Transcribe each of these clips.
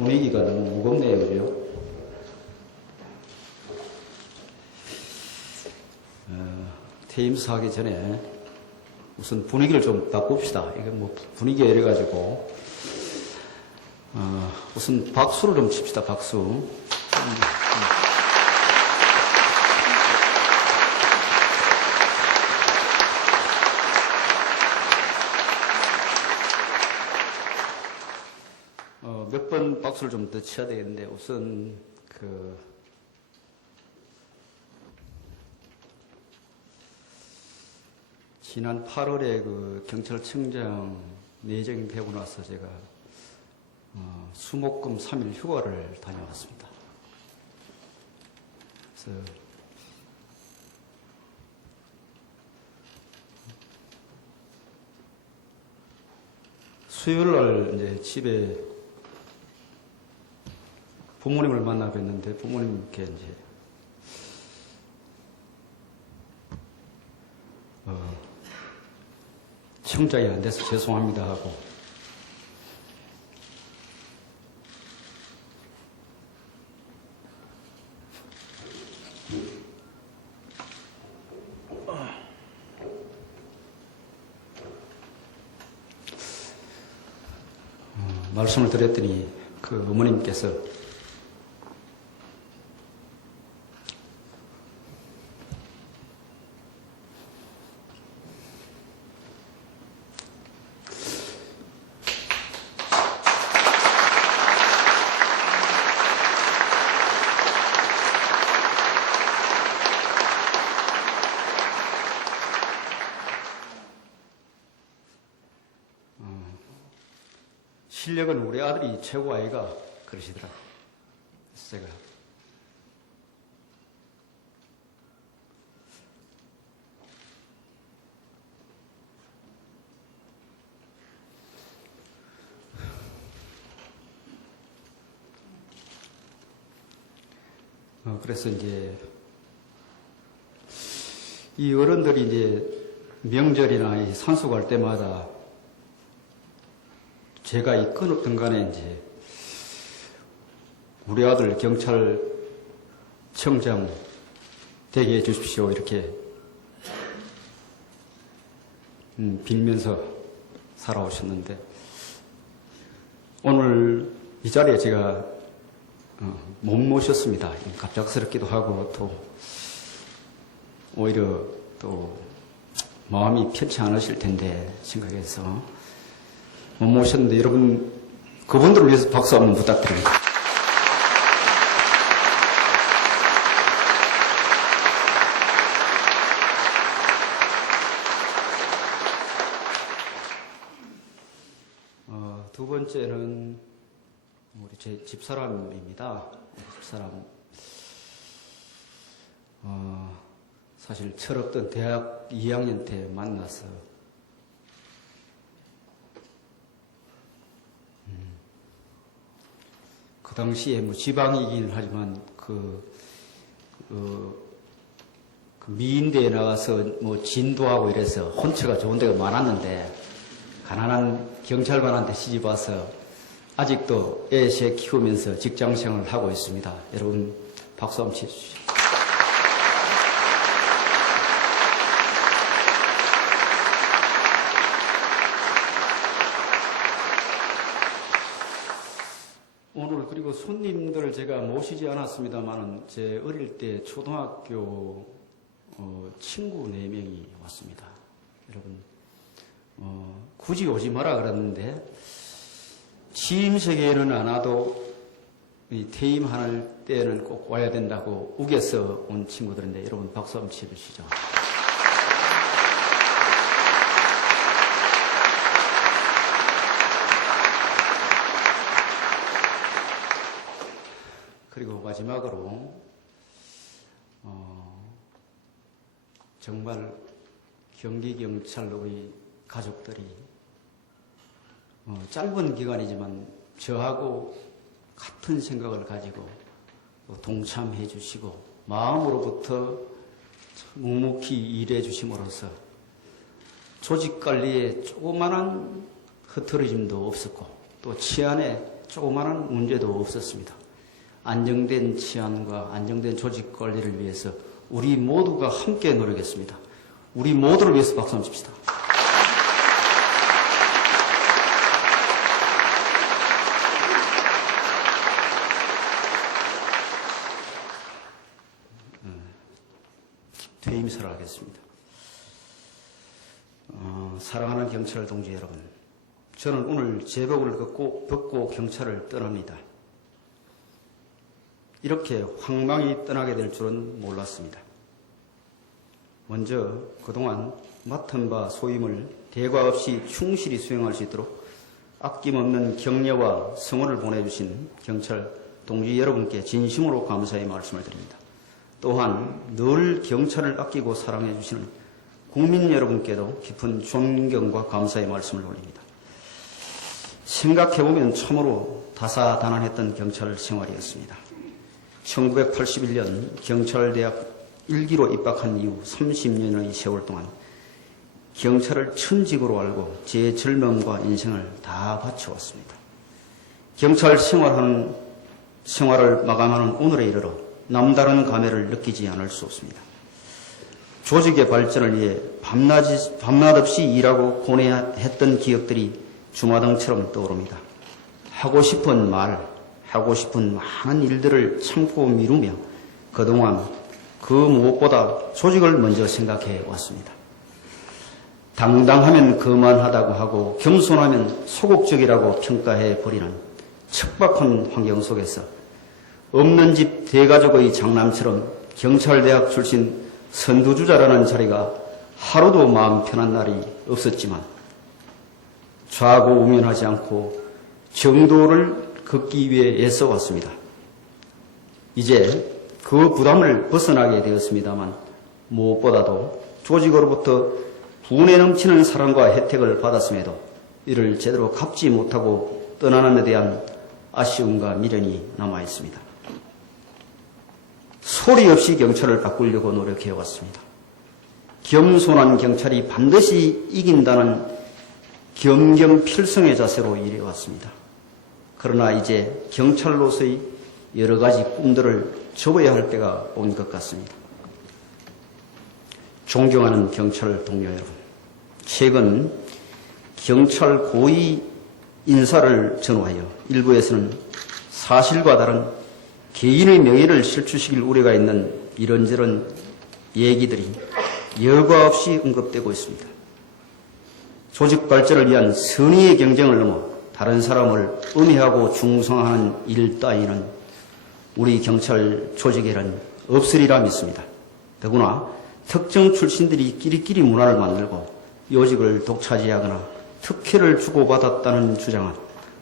분위기가 너무 무겁네요, 그죠? 퇴임사 하기 전에 우선 분위기를 좀 바꿉시다. 이게 뭐 분위기가 이래가지고, 우선 박수를 좀 칩시다, 박수. 몇 번 박수를 좀 더 쳐야 되겠는데, 우선, 지난 8월에 경찰청장 내정이 되고 나서 제가, 수목금 3일 휴가를 다녀왔습니다. 그래서, 수요일 날 이제 집에 부모님을 만나 뵀는데 부모님께 이제 청장이 안 돼서 죄송합니다 하고 말씀을 드렸더니 어머님께서 실력은 우리 아들이 최고 아이가 그러시더라고요. 그래서 제가 그래서 이제 이 어른들이 이제 명절이나 이 산수 갈 때마다 제가 있건 간에 이제 우리 아들 경찰청장 되게 해 주십시오 이렇게 빌면서 살아오셨는데 오늘 이 자리에 제가 못 모셨습니다. 갑작스럽기도 하고 또 오히려 또 마음이 편치 않으실 텐데 생각해서 못 모셨는데 여러분 그분들을 위해서 박수 한번 부탁드립니다. 두 번째는 우리 제 집사람입니다. 집사람 사실 철없던 대학 2학년 때 만나서 그 당시에 뭐 지방이긴 하지만 미인대에 나가서 뭐 진도하고 이래서 혼처가 좋은 데가 많았는데 가난한 경찰관한테 시집 와서 아직도 애 셋 키우면서 직장생활을 하고 있습니다. 여러분 박수 한번 쳐주시죠. 오늘 그리고 손님들 제가 모시지 않았습니다만은 제 어릴 때 초등학교 친구 4명이 왔습니다. 여러분 굳이 오지 마라 그랬는데 취임식에는 안 와도 퇴임할 때는 꼭 와야 된다고 우겨서 온 친구들인데 여러분 박수 한번 쳐주시죠. 그리고 마지막으로 정말 경기경찰의 가족들이 짧은 기간이지만 저하고 같은 생각을 가지고 동참해 주시고 마음으로부터 묵묵히 일해 주심으로써 조직 관리에 조그마한 흐트러짐도 없었고 또 치안에 조그마한 문제도 없었습니다. 안정된 치안과 안정된 조직 관리를 위해서 우리 모두가 함께 노력했습니다. 우리 모두를 위해서 박수 한번 칩시다. 퇴임사를 하겠습니다. 사랑하는 경찰 동지 여러분, 저는 오늘 제복을 벗고 경찰을 떠납니다. 이렇게 황망히 떠나게 될 줄은 몰랐습니다. 먼저 그동안 맡은 바 소임을 대과 없이 충실히 수행할 수 있도록 아낌없는 격려와 성원을 보내주신 경찰 동지 여러분께 진심으로 감사의 말씀을 드립니다. 또한 늘 경찰을 아끼고 사랑해 주시는 국민 여러분께도 깊은 존경과 감사의 말씀을 올립니다. 생각해보면 참으로 다사다난했던 경찰 생활이었습니다. 1981년 경찰대학 1기로 입학한 이후 30년의 세월 동안 경찰을 천직으로 알고 제 젊음과 인생을 다 바쳐왔습니다. 경찰 생활을 마감하는 오늘에 이르러 남다른 감회를 느끼지 않을 수 없습니다. 조직의 발전을 위해 밤낮 없이 일하고 고뇌했던 기억들이 주마등처럼 떠오릅니다. 하고 싶은 말, 하고 싶은 많은 일들을 참고 미루며 그동안 그 무엇보다 조직을 먼저 생각해 왔습니다. 당당하면 거만하다고 하고 겸손하면 소극적이라고 평가해 버리는 척박한 환경 속에서 없는 집 대가족의 장남처럼 경찰대학 출신 선두주자라는 자리가 하루도 마음 편한 날이 없었지만 좌고우면하지 않고 정도를 걷기 위해 애써왔습니다. 이제 그 부담을 벗어나게 되었습니다만 무엇보다도 조직으로부터 분에 넘치는 사랑과 혜택을 받았음에도 이를 제대로 갚지 못하고 떠나는 데 대한 아쉬움과 미련이 남아있습니다. 소리 없이 경찰을 바꾸려고 노력해왔습니다. 겸손한 경찰이 반드시 이긴다는 겸경필성의 자세로 일해왔습니다. 그러나 이제 경찰로서의 여러 가지 꿈들을 접어야 할 때가 온 것 같습니다. 존경하는 경찰 동료 여러분, 최근 경찰 고위 인사를 전후하여 일부에서는 사실과 다른 개인의 명예를 실추시킬 우려가 있는 이런저런 얘기들이 여과 없이 언급되고 있습니다. 조직 발전을 위한 선의의 경쟁을 넘어 다른 사람을 음해하고 중성하는 일 따위는 우리 경찰 조직에는 없으리라 믿습니다. 더구나 특정 출신들이 끼리끼리 문화를 만들고 요직을 독차지하거나 특혜를 주고받았다는 주장은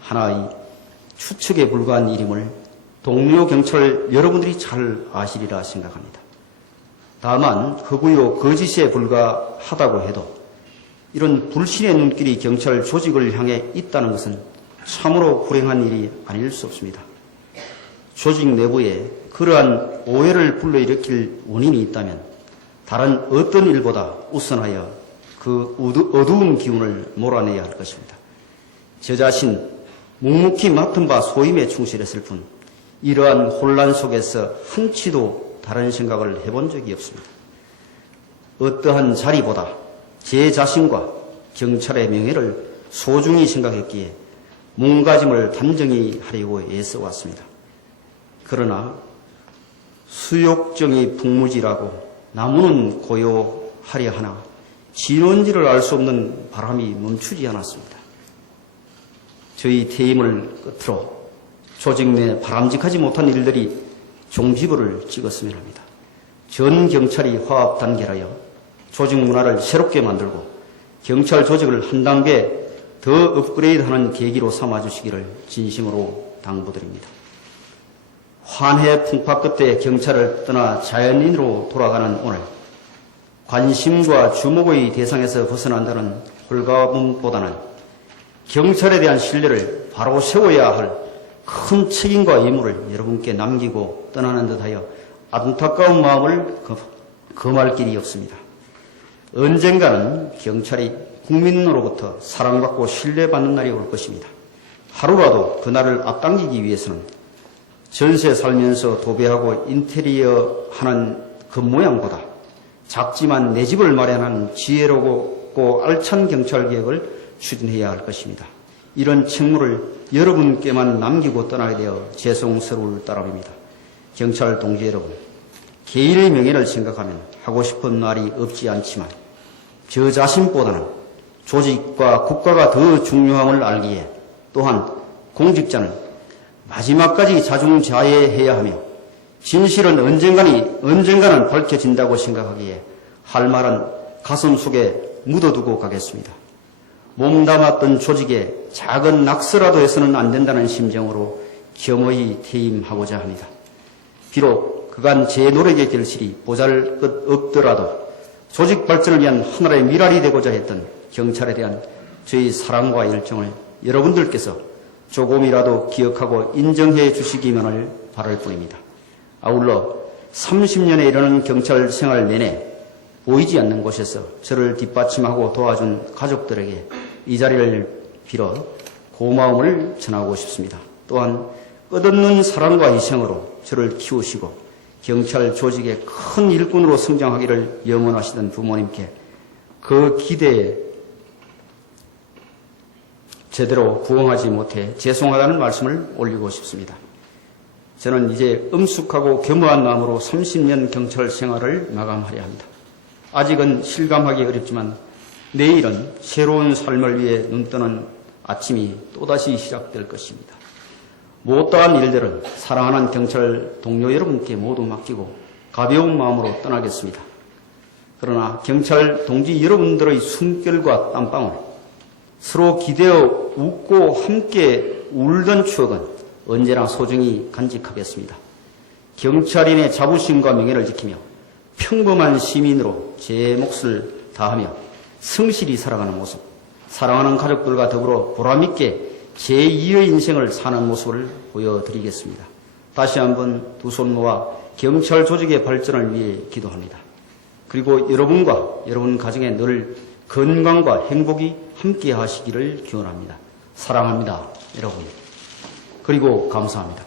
하나의 추측에 불과한 일임을 동료 경찰 여러분들이 잘 아시리라 생각합니다. 다만 허구요 거짓에 불과하다고 해도 이런 불신의 눈길이 경찰 조직을 향해 있다는 것은 참으로 불행한 일이 아닐 수 없습니다. 조직 내부에 그러한 오해를 불러일으킬 원인이 있다면 다른 어떤 일보다 우선하여 그 어두운 기운을 몰아내야 할 것입니다. 저 자신 묵묵히 맡은 바 소임에 충실했을 뿐 이러한 혼란 속에서 한치도 다른 생각을 해본 적이 없습니다. 어떠한 자리보다 제 자신과 경찰의 명예를 소중히 생각했기에 몸가짐을 단정히 하려고 애써왔습니다. 그러나 수욕정이 풍무지라고 나무는 고요하려 하나 진원지를 알 수 없는 바람이 멈추지 않았습니다. 저희 퇴임을 끝으로 조직 내 바람직하지 못한 일들이 종지부를 찍었으면 합니다. 전 경찰이 화합 단결하여 조직 문화를 새롭게 만들고 경찰 조직을 한 단계 더 업그레이드하는 계기로 삼아주시기를 진심으로 당부드립니다. 환해 풍파 끝에 경찰을 떠나 자연인으로 돌아가는 오늘, 관심과 주목의 대상에서 벗어난다는 홀가분보다는 경찰에 대한 신뢰를 바로 세워야 할 큰 책임과 의무를 여러분께 남기고 떠나는 듯하여 안타까운 마음을 금할 길이 없습니다. 언젠가는 경찰이 국민으로부터 사랑받고 신뢰받는 날이 올 것입니다. 하루라도 그날을 앞당기기 위해서는 전세 살면서 도배하고 인테리어 하는 겉모양보다 작지만 내 집을 마련하는 지혜롭고 알찬 경찰개혁을 추진해야 할 것입니다. 이런 책무를 여러분께만 남기고 떠나게 되어 죄송스러울 따름입니다. 경찰 동지 여러분, 개인의 명예를 생각하면 하고 싶은 말이 없지 않지만 저 자신보다는 조직과 국가가 더 중요함을 알기에, 또한 공직자는 마지막까지 자중자애해야 하며 진실은 언젠가는 밝혀진다고 생각하기에 할 말은 가슴 속에 묻어두고 가겠습니다. 몸담았던 조직에 작은 낙서라도 해서는 안 된다는 심정으로 겸허히 퇴임하고자 합니다. 비록 그간 제 노력의 결실이 보잘것없더라도 조직 발전을 위한 하나의 미랄이 되고자 했던 경찰에 대한 저희 사랑과 열정을 여러분들께서 조금이라도 기억하고 인정해 주시기만을 바랄 뿐입니다. 아울러 30년에 이르는 경찰 생활 내내 보이지 않는 곳에서 저를 뒷받침하고 도와준 가족들에게 이 자리를 빌어 고마움을 전하고 싶습니다. 또한 끝없는 사랑과 희생으로 저를 키우시고 경찰 조직의 큰 일꾼으로 성장하기를 염원하시던 부모님께 그 기대에 제대로 부응하지 못해 죄송하다는 말씀을 올리고 싶습니다. 저는 이제 엄숙하고 겸허한 마음으로 30년 경찰 생활을 마감하려 합니다. 아직은 실감하기 어렵지만 내일은 새로운 삶을 위해 눈뜨는 아침이 또다시 시작될 것입니다. 못다한 일들은 사랑하는 경찰 동료 여러분께 모두 맡기고 가벼운 마음으로 떠나겠습니다. 그러나 경찰 동지 여러분들의 숨결과 땀방울, 서로 기대어 웃고 함께 울던 추억은 언제나 소중히 간직하겠습니다. 경찰인의 자부심과 명예를 지키며 평범한 시민으로 제 몫을 다하며 성실히 살아가는 모습, 사랑하는 가족들과 더불어 보람있게 제2의 인생을 사는 모습을 보여드리겠습니다. 다시 한번 두 손 모아 경찰 조직의 발전을 위해 기도합니다. 그리고 여러분과 여러분 가정에 늘 건강과 행복이 함께 하시기를 기원합니다. 사랑합니다, 여러분. 그리고 감사합니다.